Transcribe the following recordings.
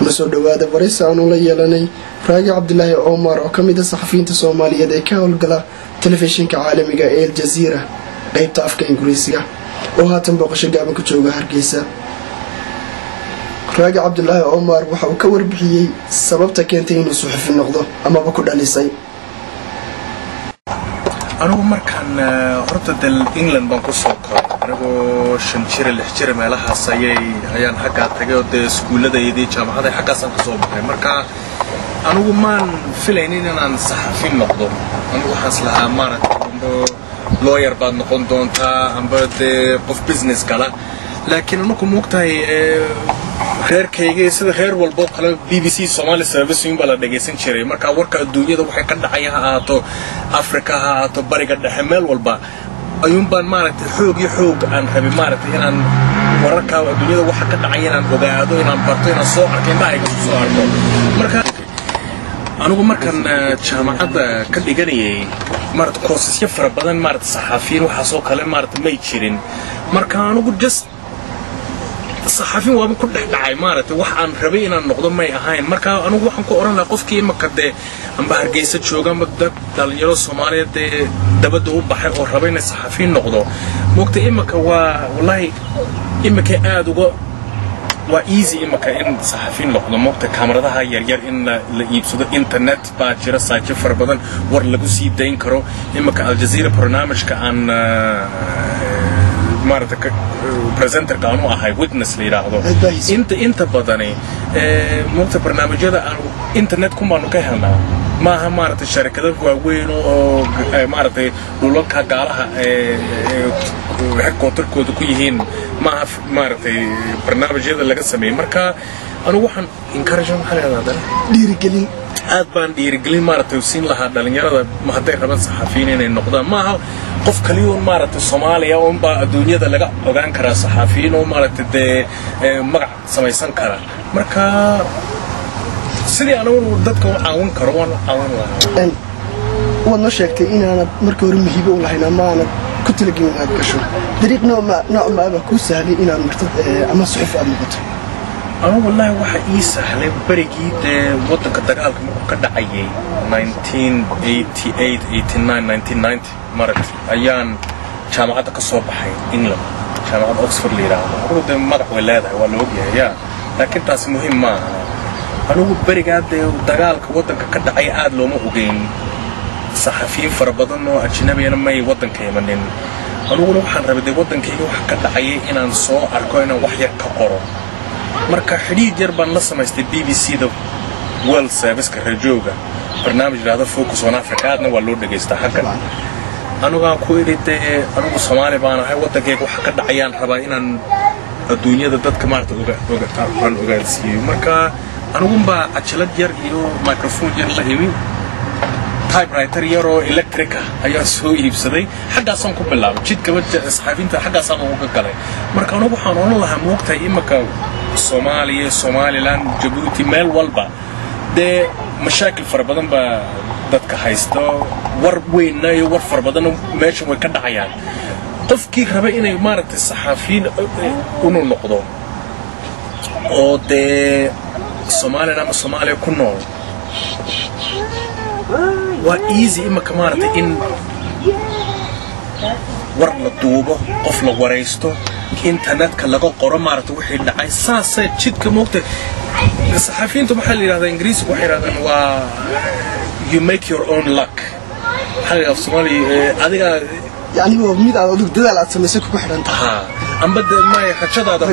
kuna soo dhawaada waraysi aanu la yeelanay Raagi Cabdilaahi Omar oo kamid ah saxafiyiinta Soomaaliyeed ee ka howlgala telefishinka caalamiga ee Al Jazeera qaybta afka Ingiriisiga oo haatan booqasho gaaban ku jooga Hargeysa. Raagi Cabdilaahi Omar waxa uu ka warbixiyay sababta keentay inuu suxufi noqdo ama ku dhalisay. anigu markaan horta dal England baan ku soo koray anigoo 5 jir 6 jir meelahaas ayaan xagga tagay oo iskuuladayda jaamacadda xaggaasan ka soo baxay marka anigu maan filaynin inaan saxafi noqdo anigu waxaan islahaa maaragtay lawyer baad noqon doontaa amba qof business kala laakiin anigu moogtahay reerkayga sida reer walbo kale BBC Somali Service in bala dhageysan jiray marka warka adduunyada waxay ka dhacaya haato Afrika haato bariga dhexe meel walba ayuun baan maaragtay xoog aan rabay maaragtay inaan wararka adduunyada waxa ka dhacaya inaan ogaado inaan barto inaan soo arko indhahayga soo arko marka anigu markaan jaamacadda ka dhiganayay maaragtay courses fara badan maaragtay saxafiyiin waxa soo kale maaragtay may jirin marka anigu just saxafiin waa ku dhacay maaragtay wax aan rabay inaan noqdo may ahayn marka anigu waxaan ku oran lahaa qofkii imaka amba Hargeysa jooga ama dhalinyaro Soomaaliyeed dabada u baxay oo rabay inay saxafiin noqdo moogtay imaka waa wallahi imaka aad uga waa easy imaka in saxafiin noqdo moogtay kamaradaha yar in la iibsado internet baa jira saaji far badan war lagu sii dayn karo imaka Al Jazeera barnaamijka aan maaragtay presenter kaanu ahay witness la yiraahdo inta badani moogtay barnaamijyada internet ku maanu ka helnaa maaha maaragtay shirkado waaweyn oo maaragtay dhulalka gaalaha headquarterkooda ku yihiin maaha maaragtay barnaamijyada laga sameeyay marka anigu waxaan encourage dhiirigelin aad baan dhiirigelin maaragtay siin lahaa dhalinyarada ma haday rabaan saxafiyiin inay noqdaan maaha qof kaliya oo maaragtay Soomaaliya oo baa adduunyada laga ogaan kara saxafiyiin oo maaragtay magac samaysan kara marka sidii anigu dadka u caawin karo waan caawin lahaa wadna sheegtay inaanad markii hore muhiim u lahayn ama aanad ku talagelin aad gasho dariiq nooc ma ku sahlay inaad martid ama suxuf aad noqoto anigu wallahi waxa ii sahlay barigii wadanka dagaalka markuu ka dhacayay 1988 89 1990 maaragtay ayaan jaamacadda ka soo baxay England jaamacadda Oxford la yiraahdo anigu magac way leedahay waa la ogyahay laakiin taas muhiim ma aha anigu barigaa dagaalka wadanka ka dhacay aad looma ogeyn saxafiyiin fara badan oo ajnabiyana may wadanka imanin anigu waxaan rabay wadankayga wax ka dhacay inaan soo arko inaan wax yar ka qoro marka xiriir yar baan la samaystay BBC da World Service ka rajooga barnaamij raada focus on Africa aadna waa loo dhageystaa xagga anigu aan ku iritay anigu Soomaali baan ahay wadankayga wax ka dhacayaan rabaa inaan adduunyada dadka maarta ogaansiiyo marka anigu baa ajalad yar iyo microphone yar la himi typewriter yar oo electric ayaa soo iibsaday xaggaasan ku bilaabay jidka saxafiinta xaggaasan uga galay marka anigu waxaan oran lahaa moogtay imaka Soomaaliya Somaliland Djibouti meel walba mashaakil fara badan ba dadka haysto war weyn iyo war fara badan meesha way ka dhacayaan qofkii rabay inay maaragtay saxafiin uu noqdo oo Soomaaliya ku nool waa easy imaka maaragtay in war la duubo qof la wareysto internetka laga qoro maaragtay wixii dhacay saasay jidka moogtay saxafiyiintu waxa la yiraahdaa Ingiriisiga waxa yiraahdaan waa you make your own luck hal Soomaali adiga يعني هو ميد على ضد دلال أتسمسك كحرا أنت. أما بد ما يحشد هذا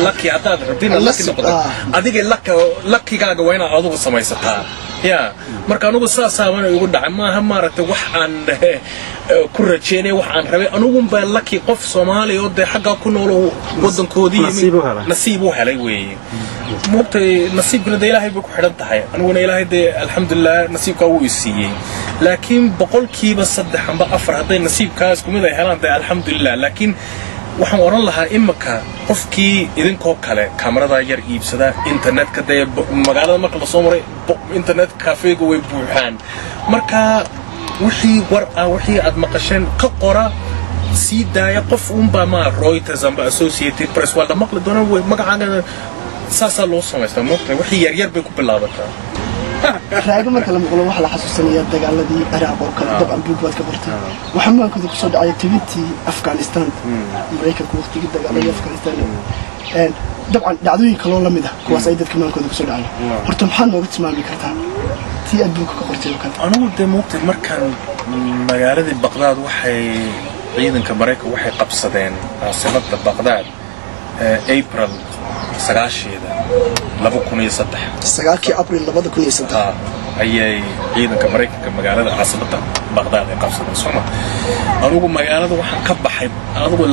لك يا عداد ربنا لك نقطة. أديك لك كذا جوينا عضو السمايسها. يا مركانو بس سامنا يقول دعم ما هم مرت وحن كرتشيني وحن ربي أنو بلك قف صومالي يود حاجة كنا له ودن كودي نصيبه حلي وي. موقت نصيب كنا ده إلهي بكحرا تحيا. أنا قلنا إلهي ده الحمد لله نصيب كويسي. لكن بقول كي بس صدق عم بقفر هذا النصيب كاس كم إذا هلان ده الحمد لله لكن وحن ورا لها إمك قفكي إذن كوكالة كاميرا ده يرقيب سدا إنترنت كده مقالة ما كل صومري إنترنت كافيه جوي بوحان مركا وحي ورقة وحي أدمقشين كقرة سيدا يقف با ما رويترز أم أسوسييتد بريس ولا مقل دونا مقعنا saasaa loo samaystaa moogtahay wixii yaryar bay ku bilaabataa raaga marka la maqlo waxa la xasuusanaya dagaaladii Ciraaq oo kale dabcan buug baad ka bartay waxa maankooda ku soo dhacay tibintii Afghanistan Mareykanka waqtigii dagaaladii Afghanistan dabcan dhacdooyin kale oo lamid ah kuwaas ay dadka maankooda ku soo dhacay horta maxaa nooga tilmaami kartaa tii aad buug ka qortay oo kale anigu de moogtahay markaan magaaladii Baghdad waxay ciidanka Mareykanka waxay qabsadeen caasimada Baghdad April 9 April 2003 ayay ciidanka Mareykanka magaalada caasimada Baghdad ay qabsadeen Soomaa anigu magaalada waxaan ka baxay anigu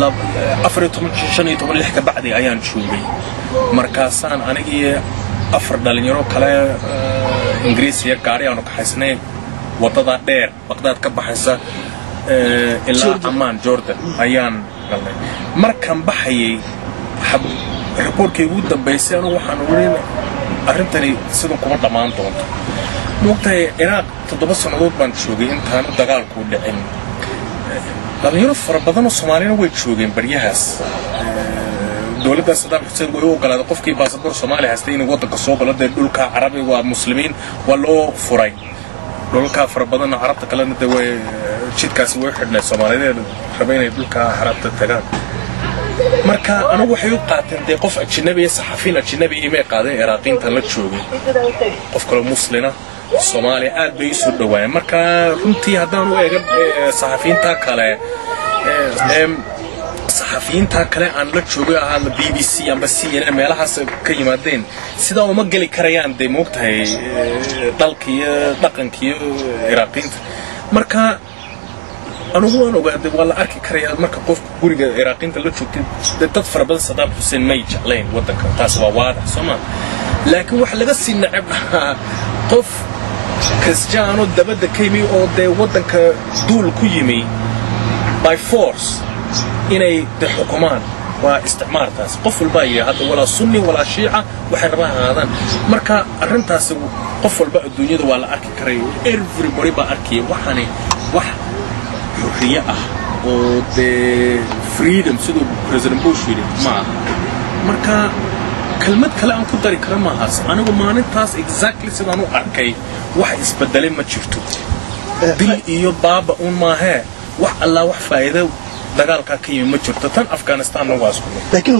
14 ka bacdi ayaan joogay markaasaan anigii afar dhalinyaro kale Ingiriisiga gaari aanu ka haysnay wadada dheer Baghdad ka baxaysa ilaa Amman Jordan ayaan galnay markaan baxayay reportkii ugu dambeysay anigu waxaan ogeynaa arrintani sidoo kuma dhamaan doonto moogtahay Ciraaq 7 sanadood baan joogay intaan dagaalku dhicin dhalinyaro fara badan oo Soomaaliyeed way joogeen baryahaas dawladda Saddam Hussein way u ogolaaday qofkii baasaboor Soomaali haystay inuu wadanka soo galo dhulka Carabi waa muslimiin waa loo furay dhulka fara badan Carabta kalena way jidkaas way xidhnay Soomaaliyeed rabay inay dhulka Carabta tagaan marka anigu waxay u qaateen de qof ajnabi ah saxafiin ajnabi ah ma qaadeen Iraaqiinta la joogay qof kale muslina Soomaali aad bay soo dhawaayeen marka runtii haddaan u eego saxafiinta kale aan la joogay ahaa BBC amba CNN meelahaas ka yimaadeen sida uma gali karayaan de moogtahay dalkii dhaqankii Iraaqiinta marka anigu waan ogaaday waa la arki karayaa marka qof guriga Iraaqiinta la joogtay dad fara badan Saddam Hussein may jeclayn wadanka taas waa waadax Soomaa laakiin wax laga sii nacab qof Cristiano dabada ka yimi oo de wadanka duul ku yimi by force inay xukumaan waa isticmaaltaas qof walba ay hadda wala sunni wala shiica waxay rabaan marka arintaas qof walba adduunyada waa la arki karay everybody ba arkay waxani wax xurriye ah oo de freedom sidoo President Bush yiri ma marka kalmad kale aan ku dari karo ma haas anigu maalintaas exactly sidaan u arkay wax isbedelay ma jirto dil iyo baaba ma aha wax alla wax faa'iido dagaalka ka yimid ma jirto tan Afghanistan waa isku laakiin